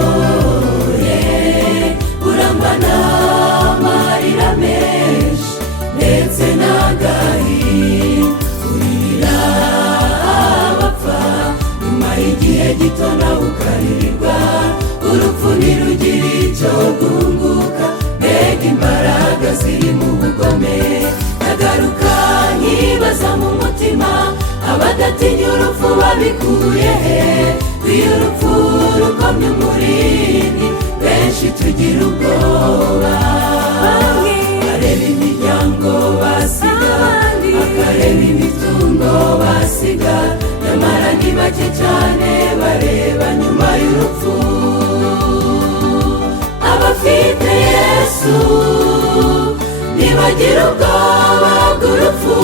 ugoye urangwa n'amarira menshi ndetse n'agahinda, uririra abapfa nyuma y'igihe gito nawe ukaririrwa, urupfu ntirugira icyo rwunguka, mbega imbaraga ziri mu bugome. Ndagaruka nkibaza mu mutima, abadatinya urupfu babikuye he? Iyo urupfu rukomye umurindi benshi tugira ubwoba, bareba imiryango basiga, bakareba imitungo basiga, nyamara ni bake cyane bareba nyuma y'urupfu. Abafite Yesu ntibagira ubwoba bw'urupfu,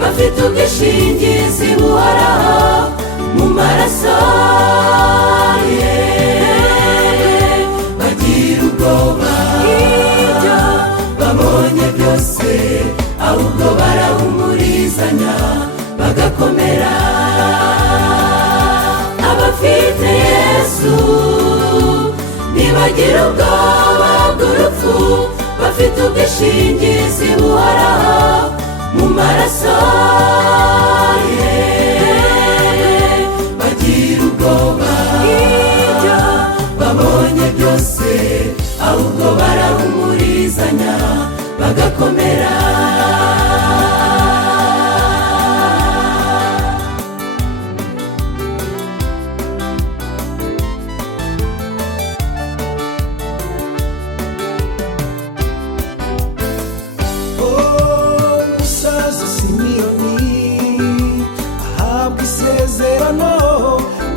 bafite ubwishingizi buhoraho mu maraso ye. Bagira ubwoba ibyo babonye byose, ahubwo barahumurizanya bagakomera. Abafite Yesu ntibagira ubwoba bw'urupfu, bafite ubwishingizi buhoraho mu maraso ye. Bagira ubwoba ibyo babonye byose, ahubwo barahumurizanya bagakomera.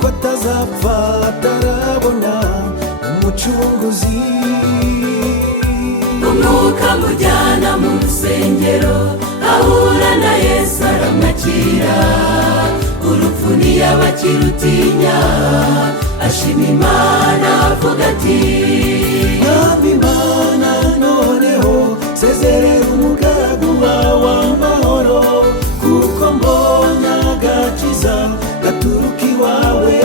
Ko atazapfa atarabona umucunguzi, umwuka mujyana mu rusengero, ahura na Yesu aramwakira, urupfu ntiyaba akirutinya, ashima Imana avuga ati mwami Imana noneho sezerera umugaragu wawe amahoro, kuko mbonye agakiza gaturuka iwawe.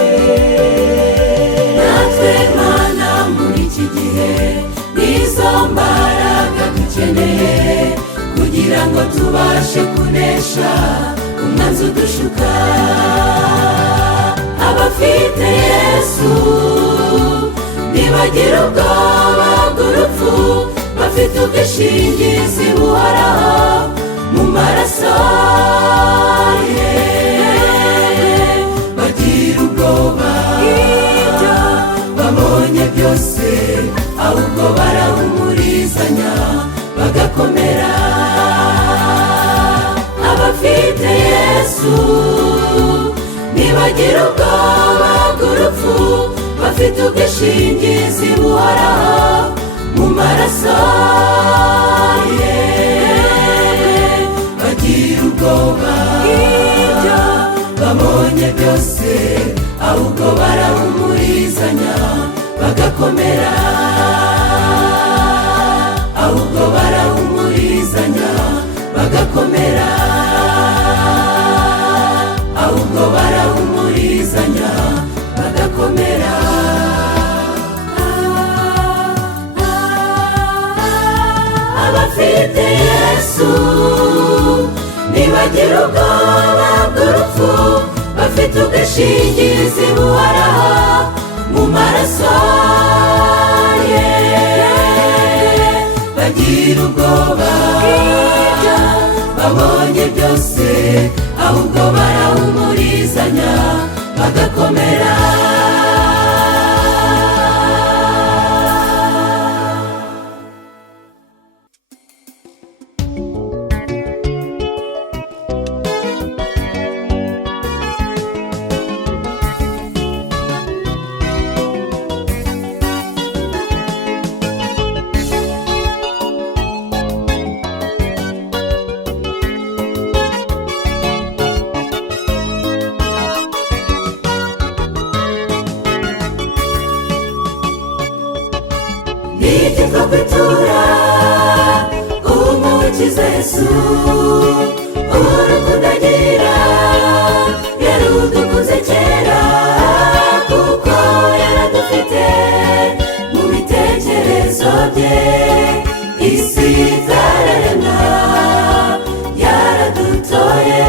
natwe Mana muri iki gihe nizo mbaraga dukeneye, kugira ngo tubashe kunesha umwanzi udushuka. Abafite Yesu ntibagira ubwoba bw'urupfu, bafite ubwishingizi buhoraho mu maraso ye. Bagira ubwoba ibyo babonye byose, ahubwo barahumurizanya bagakomera. Abafite Yesu ntibagira ubwoba bw'urupfu, bafite ubwishingizi buhoraho mu maraso ye. Bagira ubwoba ibyo babonye byose, ahubwo barahumurizanya bagakomera. Ahubwo barahumurizanya bagakomera. Ahubwo barahumurizanya bagakomera. Abafite Yesu ntibagira ubwoba bw'urupfu, bafite ubwishingizi buhoraho mu maraso ye. Bagira ubwoba ibyo babonye byose, ahubwo barahumurizanya bagakomera. Nitwa kwitura umukiza Yesu, urukundo agira yarudukuze kera, kuko yaradufite mu bitekerezo bye isi itararemwa yaradutoye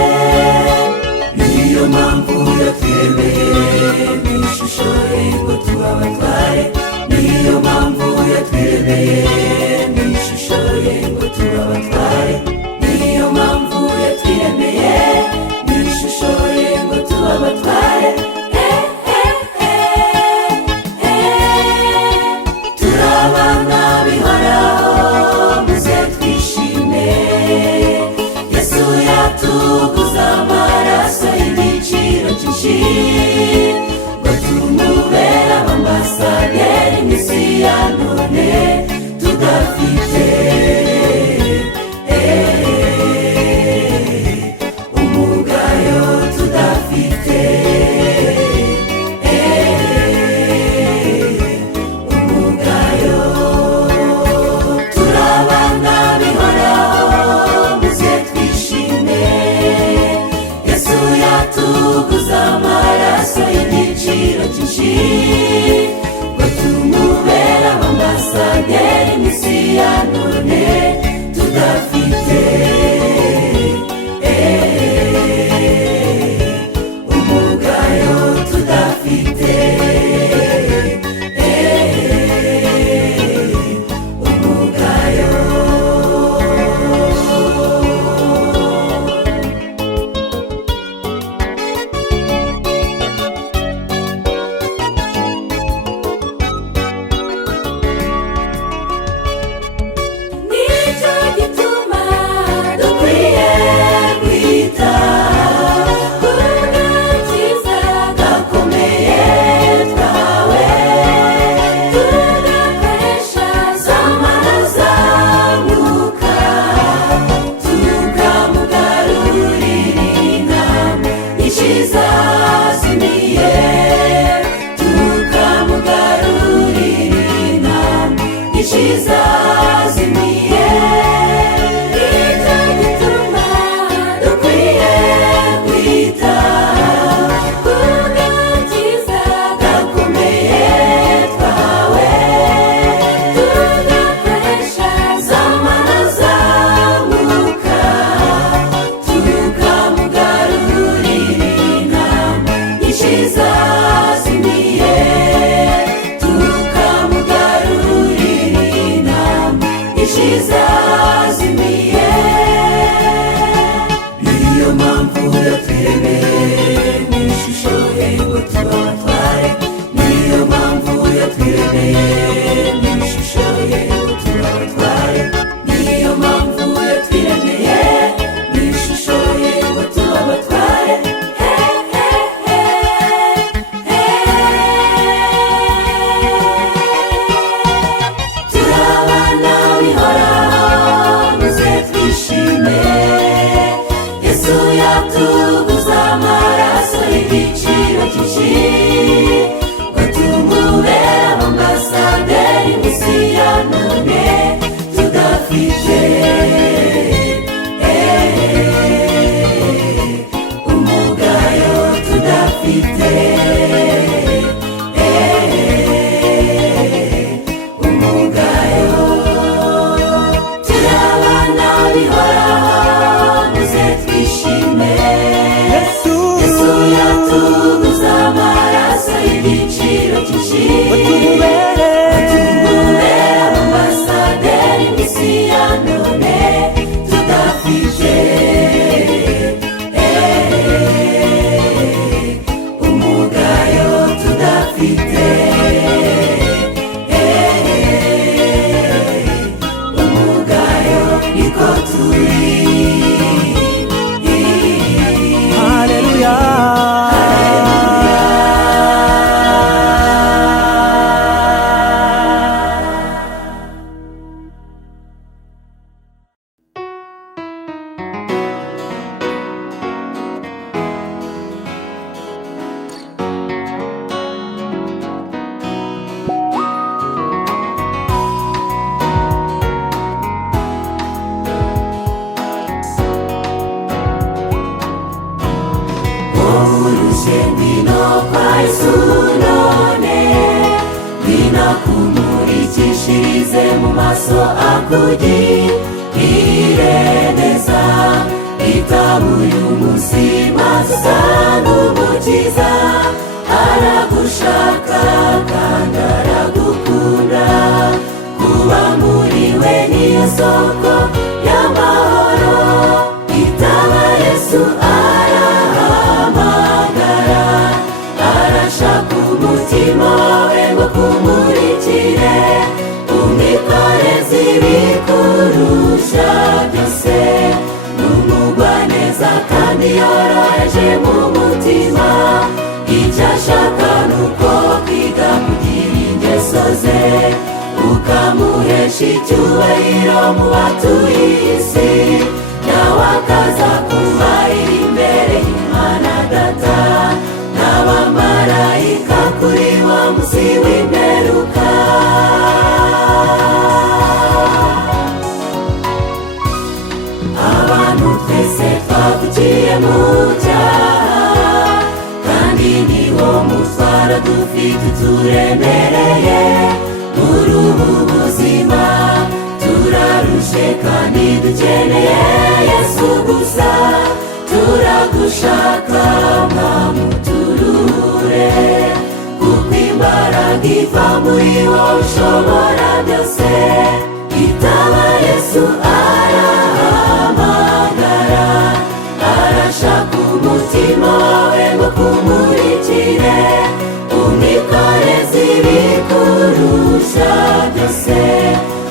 niyo mpamvu yatwiremeye mu ishusho ye ngo tube abatware niyo mpamvu yatwiremeye mu ishusho ye ngo tube abatware niyo mpamvu yatwiremeye mu ishusho ye ngo tube abatware turabana bihoraho muze twishime yesu yatuguze amaraso y'igiciro cyinshi nakumurikishirize mu maso akugirire neza. Itaba uyu munsi maze usanga umukiza aragushaka kandi aragukunda. Kuba muri we niyo soko y'amahoro. Itaba Yesu arahamagara, arashaka umutima wawe ngo kumurikire. Umwikoreze ibikurusha byose, n'umugwaneza kandi yoroheje mu mutima. Icyo ashaka ni uko kwiga kugira ingeso ze, ukamuhesha icyubahiro mu batuye isi. Nawe akaza kumarira imbere y'Imana Data n'abamarayika kuri wa munsi w'imperuka. Abantu twese twavukiye mu cyaha, kandi niwo mutwaro dufite uturemereye. Muri ubu buzima turarushe kandi dukeneye Yesu gusa. Turagushaka Mwami uturure, kuko imbaraga iva muri wowe ushobora byose. Itaba Yesu arahamagara, arashaka umutima wawe ngo kumurikire. Umwikoreze ibikurusha byose,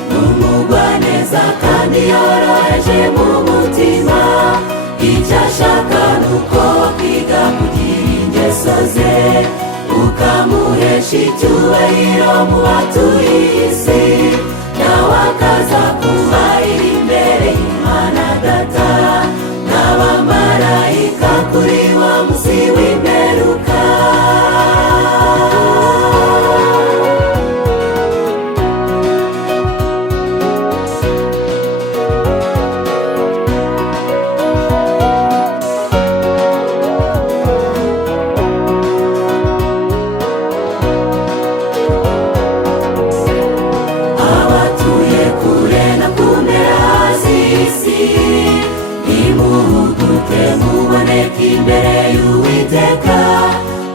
n'umugwaneza kandi yoroheje mu mutima. Icyo ashaka ni uko kwiga kugira ingeso ze, ukamuhesha icyubahiro mu batuye isi. Nawe akaza kumarira imbere y'Imana Data n'abamarayika kuri wa munsi w'imperuka. Abatuye kure no ku mpera z'isi, nimuhuguke muboneke imbere y'Uwiteka,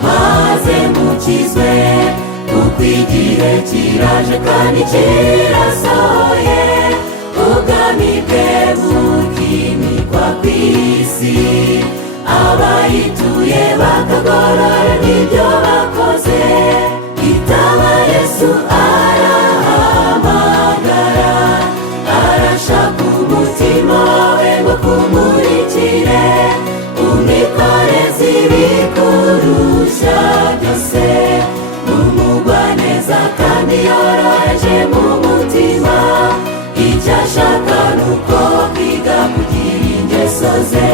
maze mukizwe. Kuko igihe kiraje kandi kirasohoye, ubwami bwe bukimikwa ku isi. Abayituye bakagororerwa ibyo bakoze. Itaba Yesu arahamagara, arashaka umutima wawe ngo kumurikire. Umwikoreze ibikurusha byose, n'umugwaneza kandi yoroheje mu mutima. Icyo ashaka ni uko kwiga kugira ingeso ze,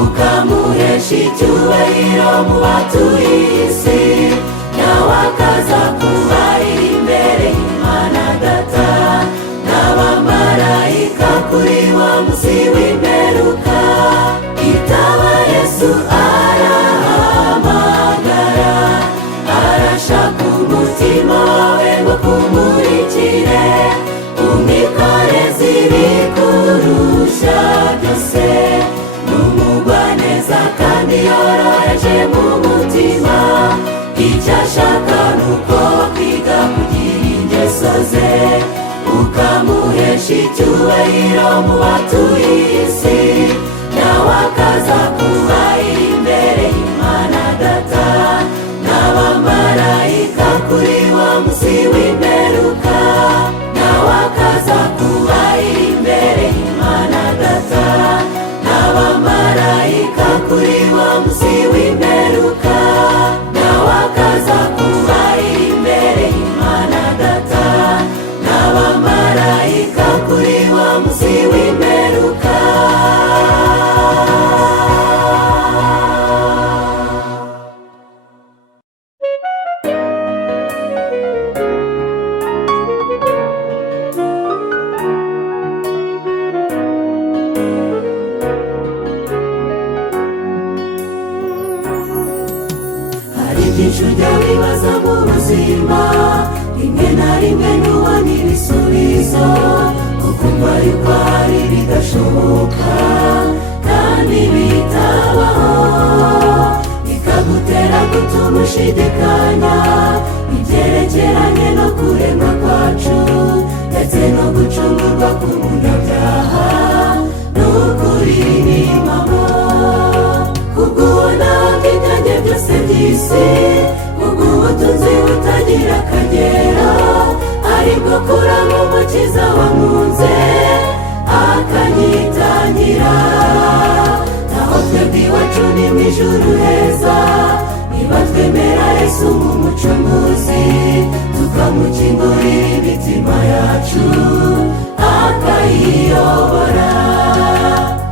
ukamuhesha icyubahiro mu batuye isi. Nawe akaza kumarira imbere y'Imana Data n'abamarayika kuri wa munsi w'imperuka. Itaba Yesu arahamagara, arashaka umutima wawe ngo kumurikire. Umwikoreze ibikurusha byose, n'umugwaneza kandi yoroheje mu mutima. Icyo ashaka ni uko kwiga kugira ingeso ze, ukamuhesha icyubahiro mu batuye isi. Nawe akaza kumarira imbere y'Imana Data n'abamarayika kuri wa munsi w'imperuka. Nawe akaza kumarira imbere y'Imana Data n'abamarayika kuri wa munsi w'imperuka. Nawe akaza kumarira imbere y'Imana Data n'abamarayika kuri wa munsi w'imperuka. rimwe na rimwe ntubona ibisubizo ukumva yuko hari bidashoboka kandi bitabaho, bikagutera gutuma ushidikanya ibyerekeranye no kuremwa kwacu ndetse no gucungurwa k'umunyabyaha n'ukuri n'impamo. kubw'ubona bw'ibyanjye byose by'isi, kubw'ubutunzi butagira akagero, aribwo kuramo umukiza wankunze akanyitangira. naho twebwe iwacu ni mu ijuru heza, niba twemera Yesu nk'umucunguzi tukamukingurira imitima yacu akayiyobora.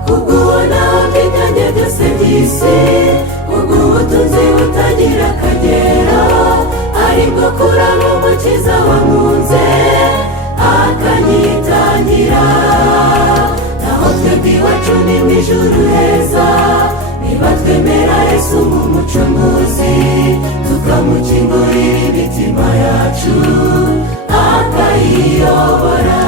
kubw'ubona bw'ibyanjye byose by'isi, kubw'ubutunzi butagira akagero, aribwo kuramo umukiza wankunze akanyitangira. naho twebwe iwacu ni mu ijuru heza, niba twemera Yesu nk'umucunguzi tukamukingurira imitima yacu akayiyobora.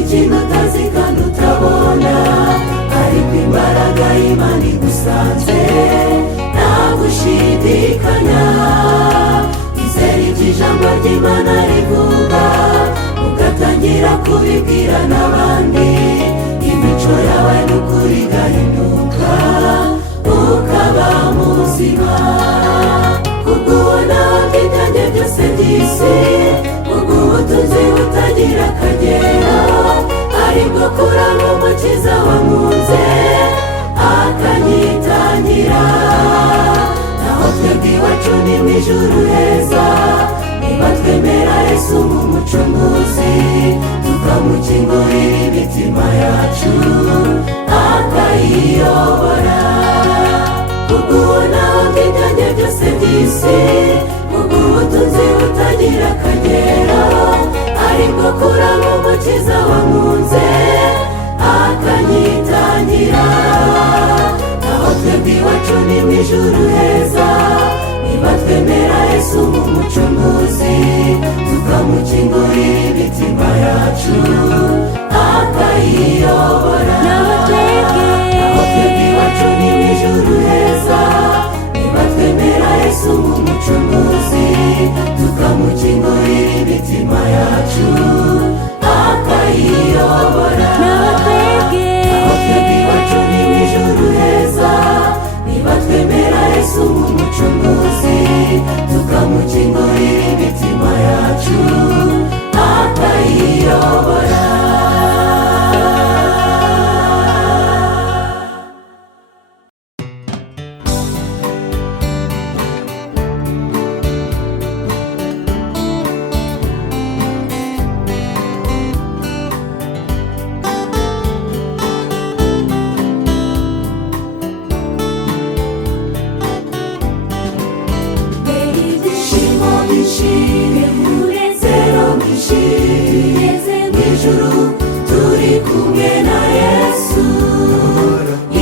ikintu utazi kandi utabona, ariko imbaraga y'Imana igusanze nta gushidikanya. izere ibyo ijambo ry'Imana rivuga, ugatangira kubibwira n'abandi, imico yawe n'ukuri igahinduka ukaba muzima. kubw'ubona bw'ibyanjye byose by'isi, kubw'ubutunzi butagira akagero, aribwo kuramo umukiza wankunze akanyitangira. naho twebwe iwacu ni mu ijuru heza, niba twemera Yesu nk'umucunguzi tukamukingurira imitima yacu akayiyobora. kubw'ubona bw'ibyanjye byose by'isi, kubw'ubutunzi butagira akagero, aribwo kuramo umukiza wankunze akanyitangira. naho twebwe iwacu ni mu ijuru heza, niba twemera Yesu nk'umucunguzi tukamukingurira imitima yacu akayiyobora. naho twebwe iwacu ni mu ijuru heza, niba twemera Yesu nk'umucunguzi tukamukingurira imitima yacu akayiyobora. naho twebwe iwacu ni mu ijuru heza, niba twemera Yesu nk'umucunguzi tukamukingurira imitima yacu akayiyobora. umunezero mwinshi tugeze mu ijuru, turi kumwe na Yesu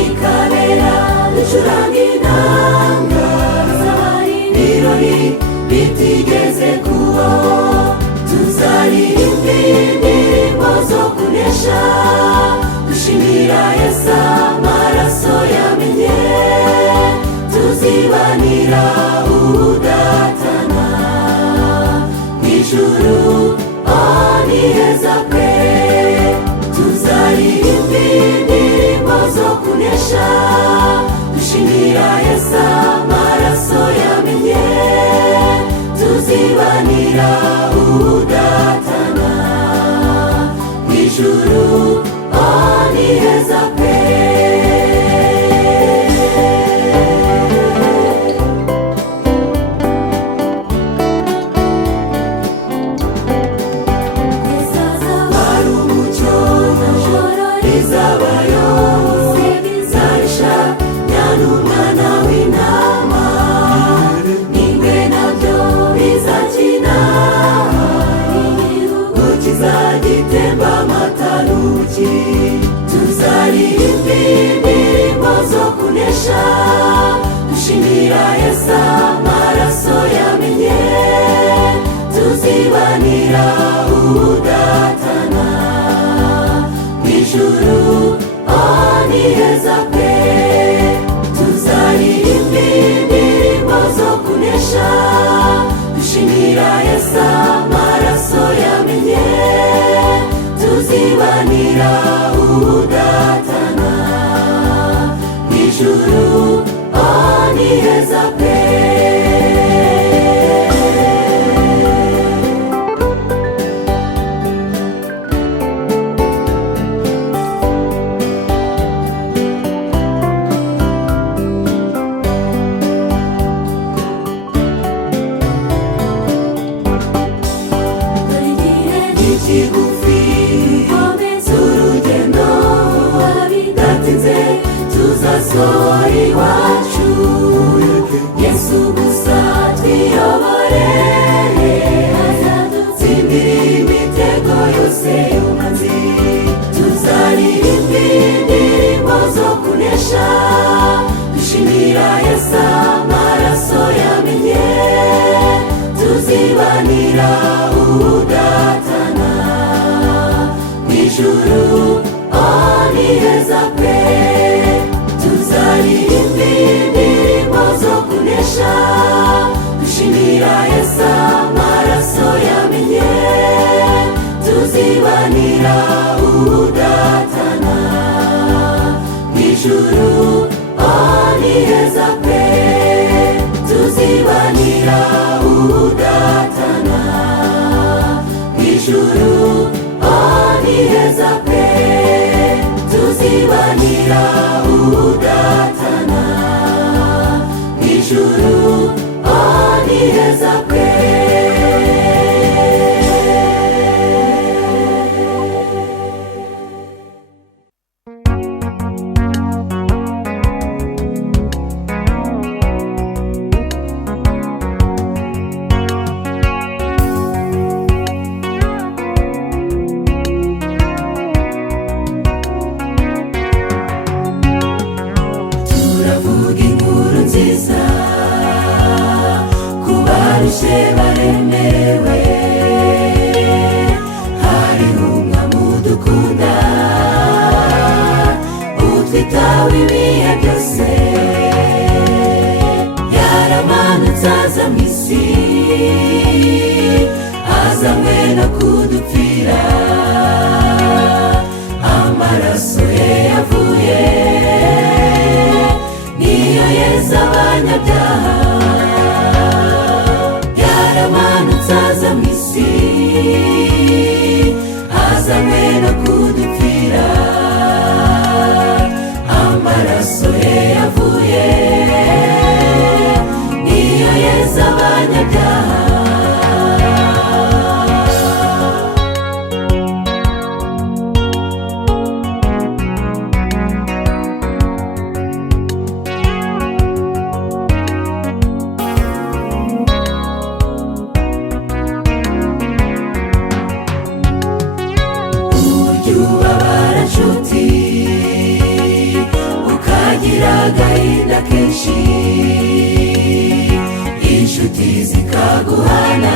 ikabera ducuranga inanga. bizahari ibirori bitigeze kubaho, tuzaririmba indirimbo zo kunesha, dushimira Yesu amaraso yamenye, tuzibanira ubudatana ijuru. ni heza pe, tuzaririmba indirimbo zo kunesha, dushimira Yesu amaraso yamenye, tuzibanira ubudatana ijuru. ni heza pe. ububasha dushimira Yesu amaraso yamenye tuzibanira ubudatana mw'ijuru ni heza pe tuzibanira ubudatana mw'ijuru ni heza pe tuzibanira ubudatana mw'ijuru ni heza pe turavuga inkuru nziza ku barushe baremerewe hariho umwami udukunda utwitaho ibihe byose yaramanutse aza mu isi azanywe no kudupfira amaraso ye yavuye niyo yeza abanyabyaha yaramanutse aza mu isi azanywe no kudupfira amaraso ye yavuye niyo yeza abanyabyaha ubabara nshuti ukagira agahinda kenshi inshuti zikaguhana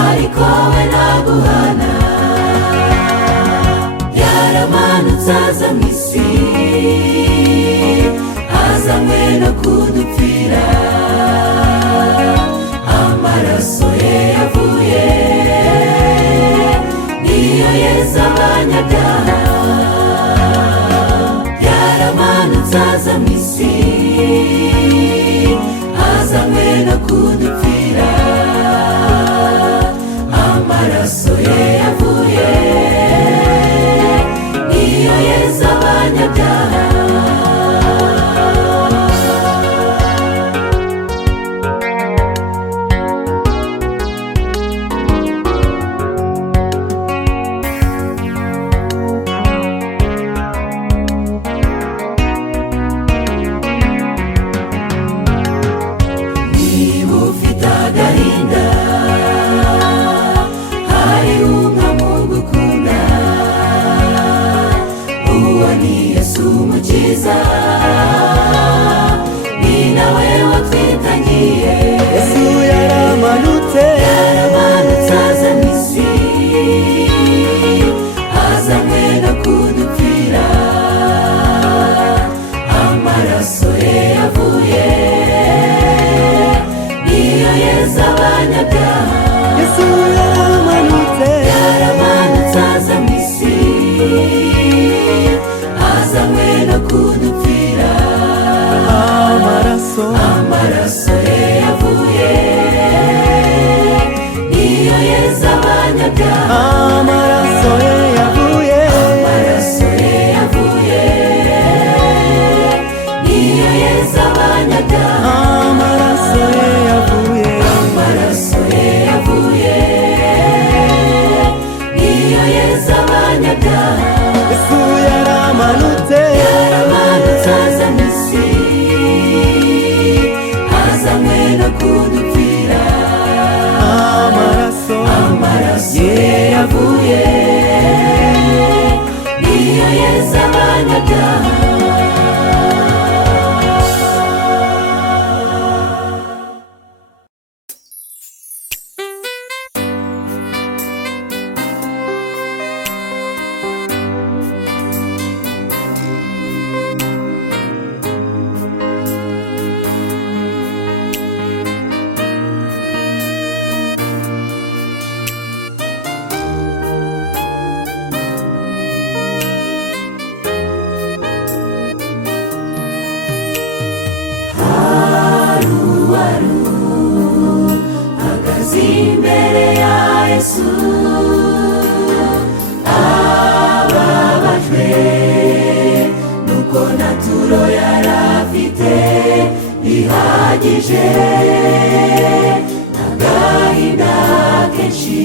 ariko we ntaguhana yaramanutse aza mu isi azanywe no kudupfira amaraso ye yavuye niyo yeza abanyabyaha yaramanutse aza mu isi azanywe no kudupfira amaraso ye yavuye niyo yeza abanyabyaha niba ufite agahinda hari umwami ugukunda uwo ni Yesu umukiza ni nawe watwitangiye Yesu yaramanutse aza mu isi azanywe no kudupfira amaraso ye yavuye niyo yeza abanyabyaha Yesu yaramanutse aza mu isi azanywe no kudupfira amaraso ye yavuye niyo yeza abanyabyaha amaraso ye yavuye niyo yeza abanyabyaha amaraso ye yavuye amaraso ye yavuye yesu ababajwe nuko nta turo yari afite bihagije, n'agahinda kenshi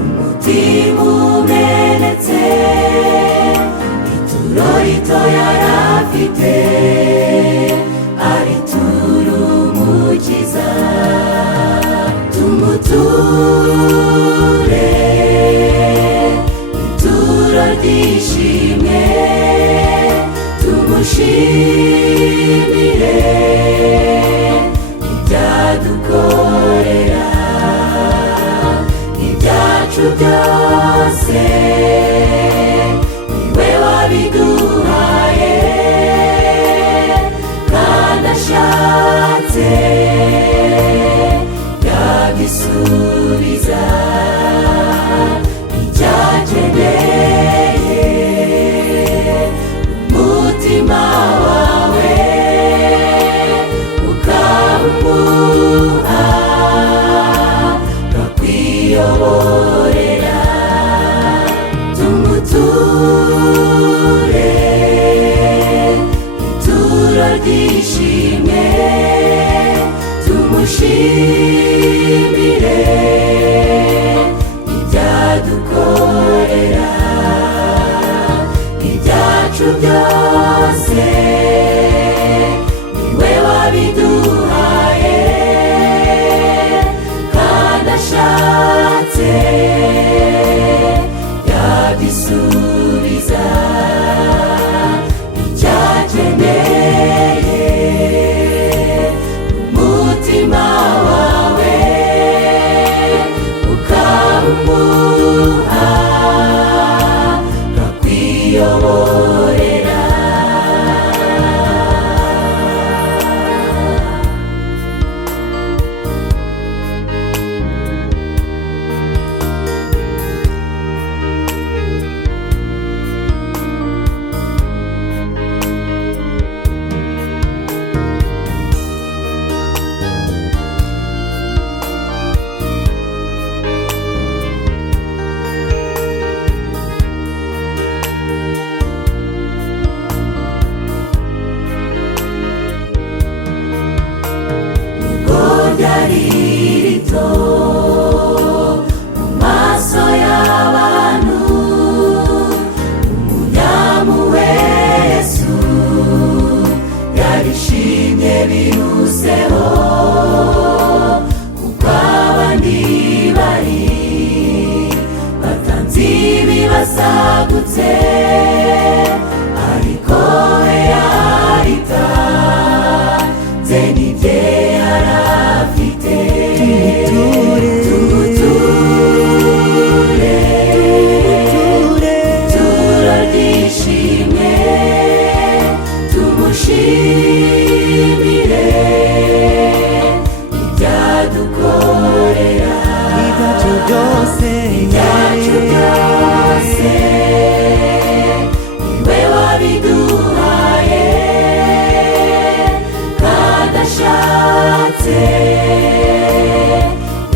umutima umenetse, ituro rito yari afite aritura umukiza. Tumuture ituro ry'ishimwe, tumushimire ibyadukorera, ibyacu byose niwe wabiduhaye, kandi ashatse yabisubiza icyakeneye. Umutima wawe ukamuha akwiyoborera. Tumuture ituro ry'ishimwe, tumushimire ibyadukorera, ibyacu byose niwe wabiduhaye, kandi ashatse yabisubiza icyakeneye. Umutima wawe ukamuha akwiyoborera. Ryari rito mu maso y'abantu, umunyamuwe Yesu yarishimye biruseho, kuko abandi bari batanze ibibasagutse, ariko we yaritanze n'ibye yari afite. Tumuture ituro ry'ishimwe, tumushimire ibyadukorera, ibyacu byose niwe wabiduhaye, kandi ashatse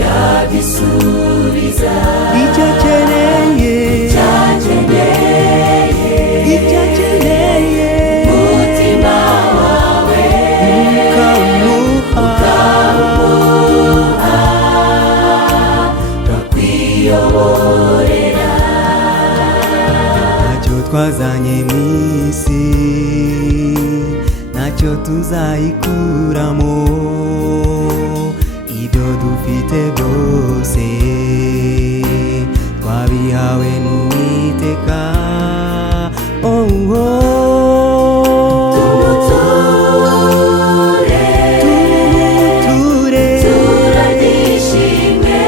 yabisubiza icyakeneye. umutima wawe ukamuha akwiyoborera. Ntacyo twazanye mu isi, ntacyo tuzayikuramo, ibyo dufite byose twabihawe n'Uwiteka. Tumuture ituro ry'ishimwe,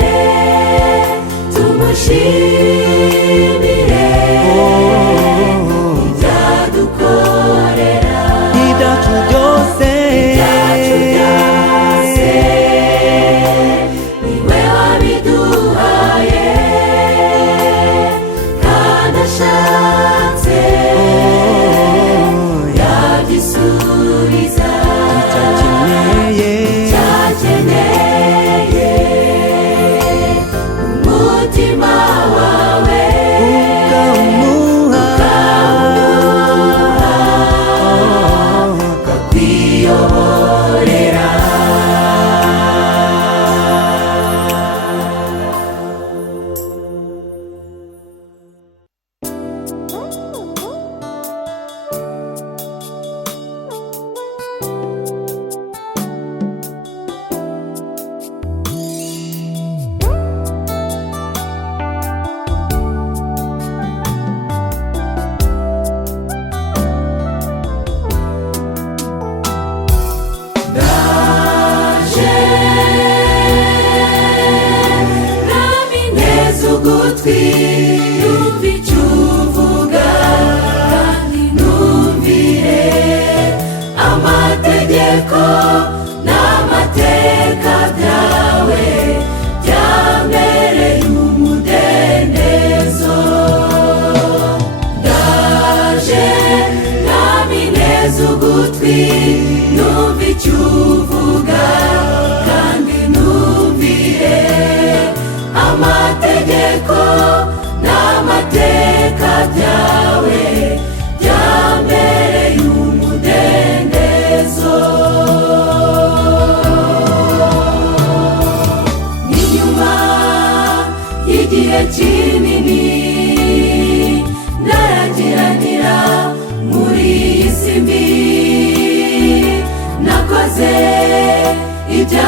tumushimire ibyadukorera, ibyacu byose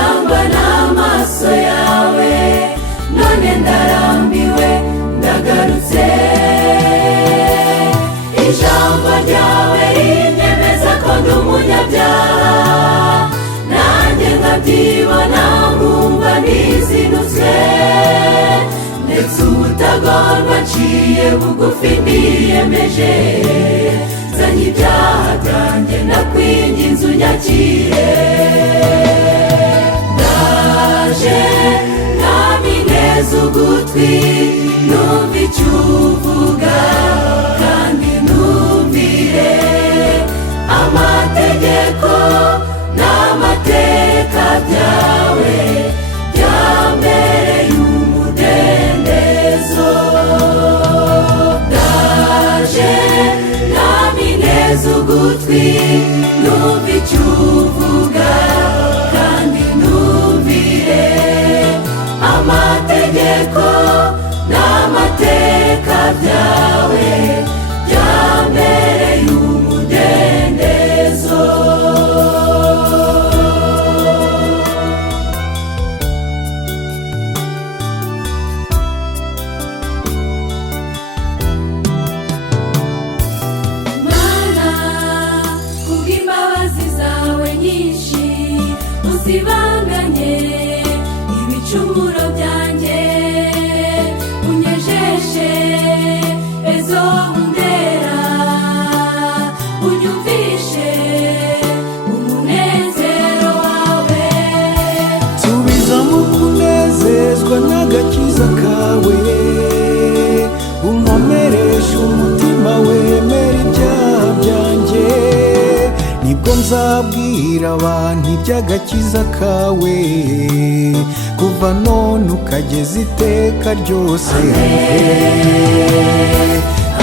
ndangwa n'amaso yawe, none ndarambiwe ndagarutse. Ijambo ryawe rinyemeza ko ndi umunyabyaha, nanjye nkabyibona nkumva nizinutswe, ndetse ubutagorwa nciye bugufi niyemeje, zanye ibyaha byanjye ndakwinginze unyakire. Ndaje mwami neza ugutwi, numva icyo uvuga kandi numvire amategeko n'amateka byawe, byambereye umudendezo. Ndaje mwami neza ugutwi, numva icyo uvuga kandi numvire amategeko n'amateka byawe, byambereye umudendezo. Mana, kubw'imbabazi zawe nyinshi, uzibanganye ibicumuro byanjye, unyejeshe ezo ndera, unyumvishe umunezero wawe. Subizamo kunezezwa n'agakiza kawe, unkomereshe umutima wemera ibyaha byanjye, nibwo nzabwira abantu iby'agakiza kawe, kuva none ukageza iteka ryose.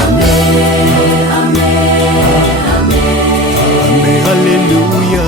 Amen, amen, amen, Amen, haleluya.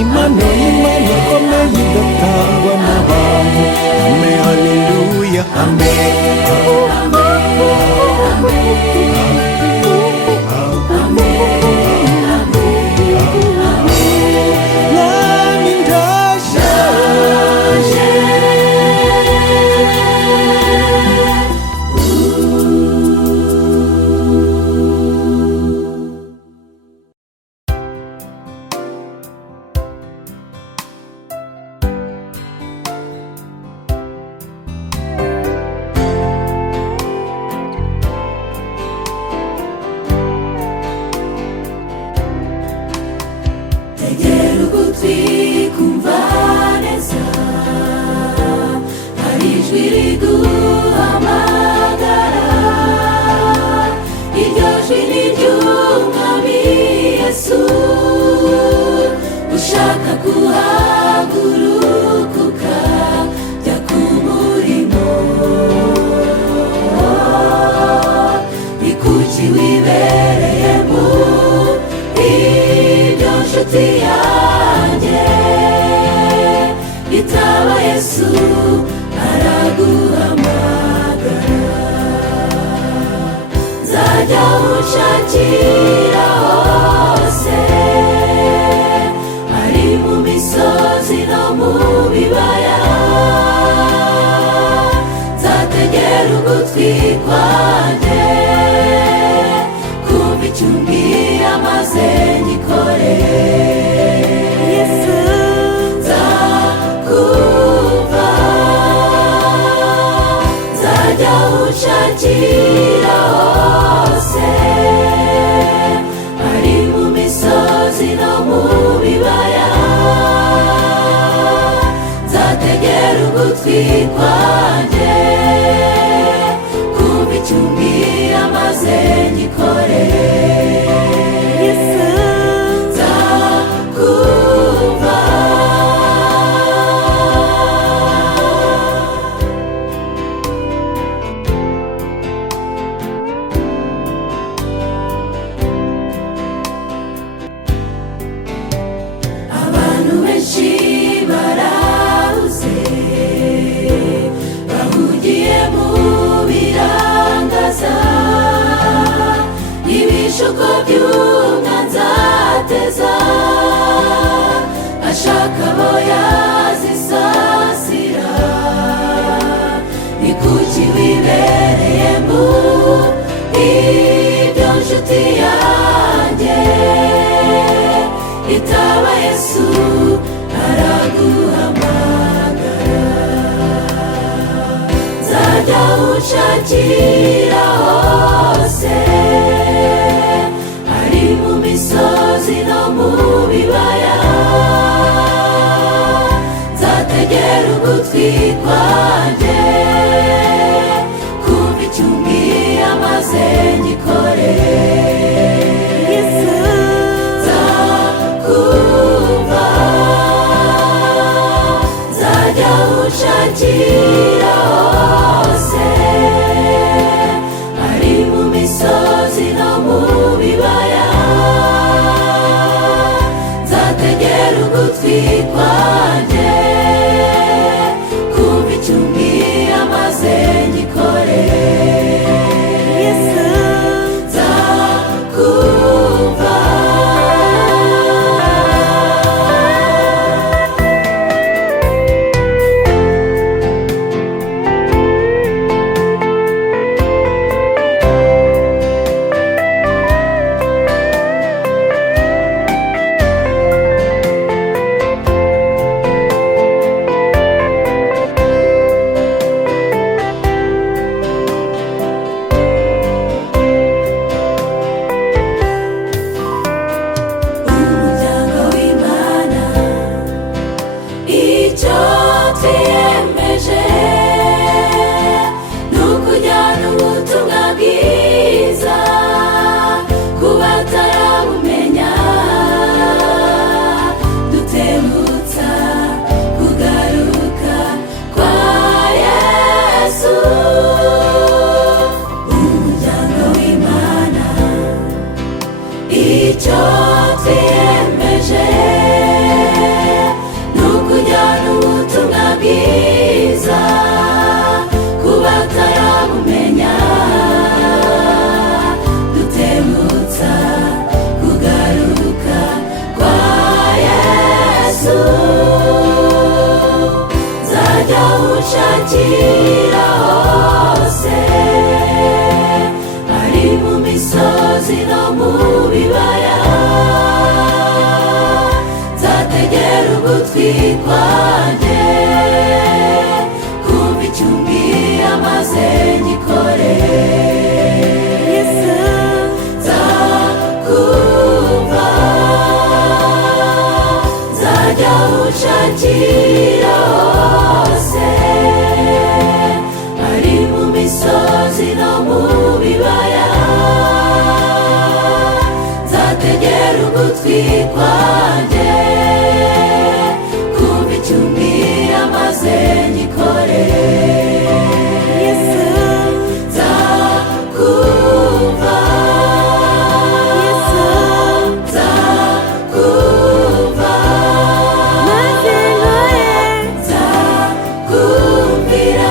Impano y'Imana ikomeye idatangwa n'abantu. Amen, haleluya. Amen. Mwami ndaje, tegera ugutwi kumva neza, hari ijwi riguhamagara, iryo jwi ni ry'Umwami Yesu, ushaka kuhaguruka ukajya ku murimo. Ni kuki wibereye muri iryo nshuti yanjye, itaba Yesu araguhamagara. Nzajya unshakira hose, ari mu misozi no mu bibaya, nzategera ugutwi kwanjye, kumva icyo umbwira maze ngikore. Yesu, nzakumva, nzajya unshakira hose, ari mu misozi no mu bibaya, nzategera ugutwi kwanjye, kumva icyo umbwira maze ngikore. Yesu, nzakumva. ibishuko by'umwanzateza ashaka abo yazisasira. Ni kuki wibereye mu ibyo nshuti yanjye? Itaba Yesu araguhamagara. Nzajya unshakira hose, ari mu misozi no mu bibaya. Nzategera ugutwi kwanjye kumva icyo umbwiye maze ngikore. Nzakumva, nzajya unshakira hose, ari mu misozi no mu bibaya. Nzategera ugutwi kwanjye kumva icyo umbwiye maze ngikore. Nzakumva. Umuryango w'Imana, icyo twiyemeje ni ukujyana ubutumwa bwiza ku batarabumenya, dutembutsa kugaruka kwa Yesu. Umuryango w'Imana, icyo twiyemeje ni ukujyana ubutumwa bwiza ku batarabumenya, dutembutsa kugaruka kwa Yesu. Nzajya unshakira hose, ari mu misozi no mu bibaya. Nzategera ugutwi kwanjye kumva icyo umbwiye maze ngikore. Nzakumva, nzajya unshakira hose, ari mu misozi no mu bibaya. Nzategera ugutwi kwanjye kumva icyo umbwiye maze ngikore. Nzakumva, nzakumva, nzakumvira.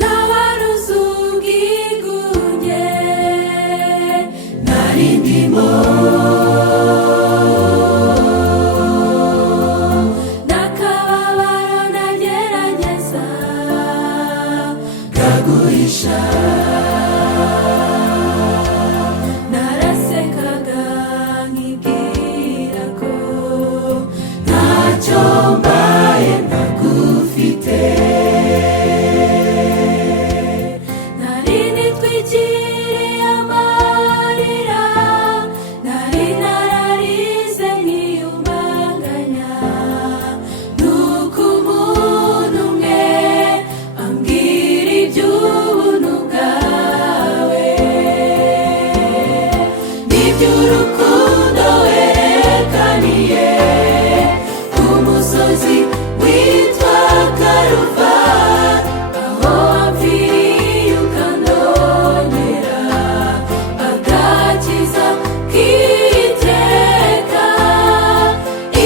Nabaruzi ubwigunge nari ndimo, n'akababaro nagerageza kaguhisha. Narasekaga nkibwira ko ntacyo mbaye ntagufite. Nari nitwikiriye amarira, nari nararize nkiyumanganya. Nuko umuntu umwe ambwira iby'ubuntu bwawe, n'iby'urukundo werekaniye musozi witwa Karuvali, aho wapfiriye ukandonera agakiza k'iteka,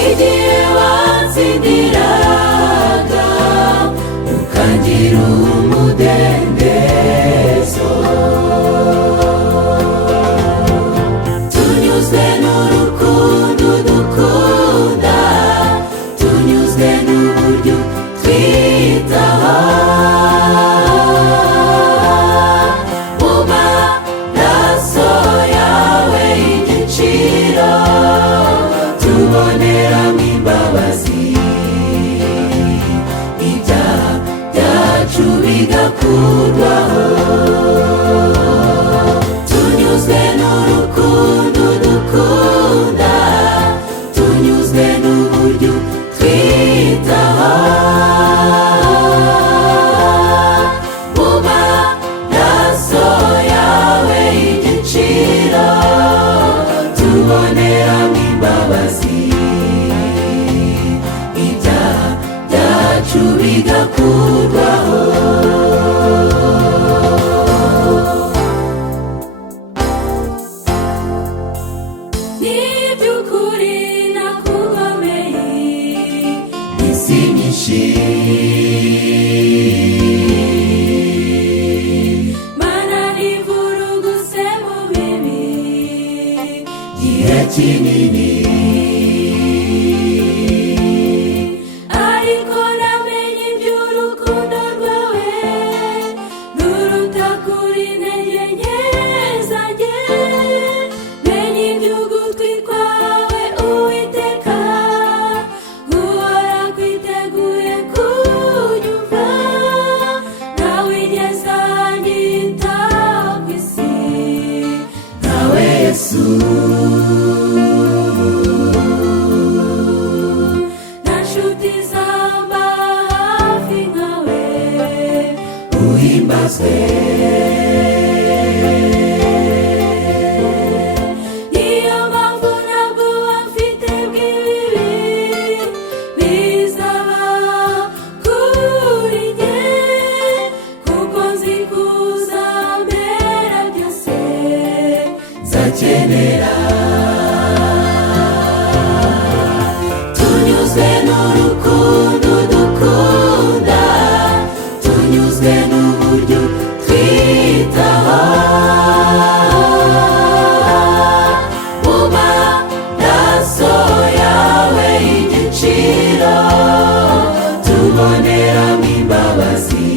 igihe watsindiraga ukagira umudendezo. Tunyuzwe n'urukundo dukunda, tunyuzwe n'uburyo twitaho, mu maraso yawe y'igiciro tuboneramo imbabazi, ibyaha byacu bigakurwaho. Tunyuzwe n'urukundo dukunda, tunyuzwe n'uburyo twitaho, mu maraso yawe y'igiciro tuboneramo imbabazi, ibyaha byacu bigakurwaho. N'iby'ukuri nakugomeye isi nyinshi, mana nivuruguse mu bibi gihe kinini, ariko namenye iby'urukundo rwawe ruruta kuri intege nke zanjye. Menye iby'ugutwi kwawe Uwiteka, guhora kwiteguye kunyumva, ntawigeze anyita ku isi nkawe Yesu. Nta nshuti zamba hafi nkawe, uhimbazwe. Niyo mpamvu ntabwo wamfite bw'ibibi bizaba kuri njye, kuko nzi kuzambera byose nzakenera. Tunyuzwe n'urukundo dukunda, tunyuzwe n'uburyo twitaho, mu maraso yawe y'igiciro tuboneramo imbabazi,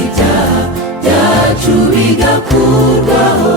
ibyaha byacu bigakurwaho.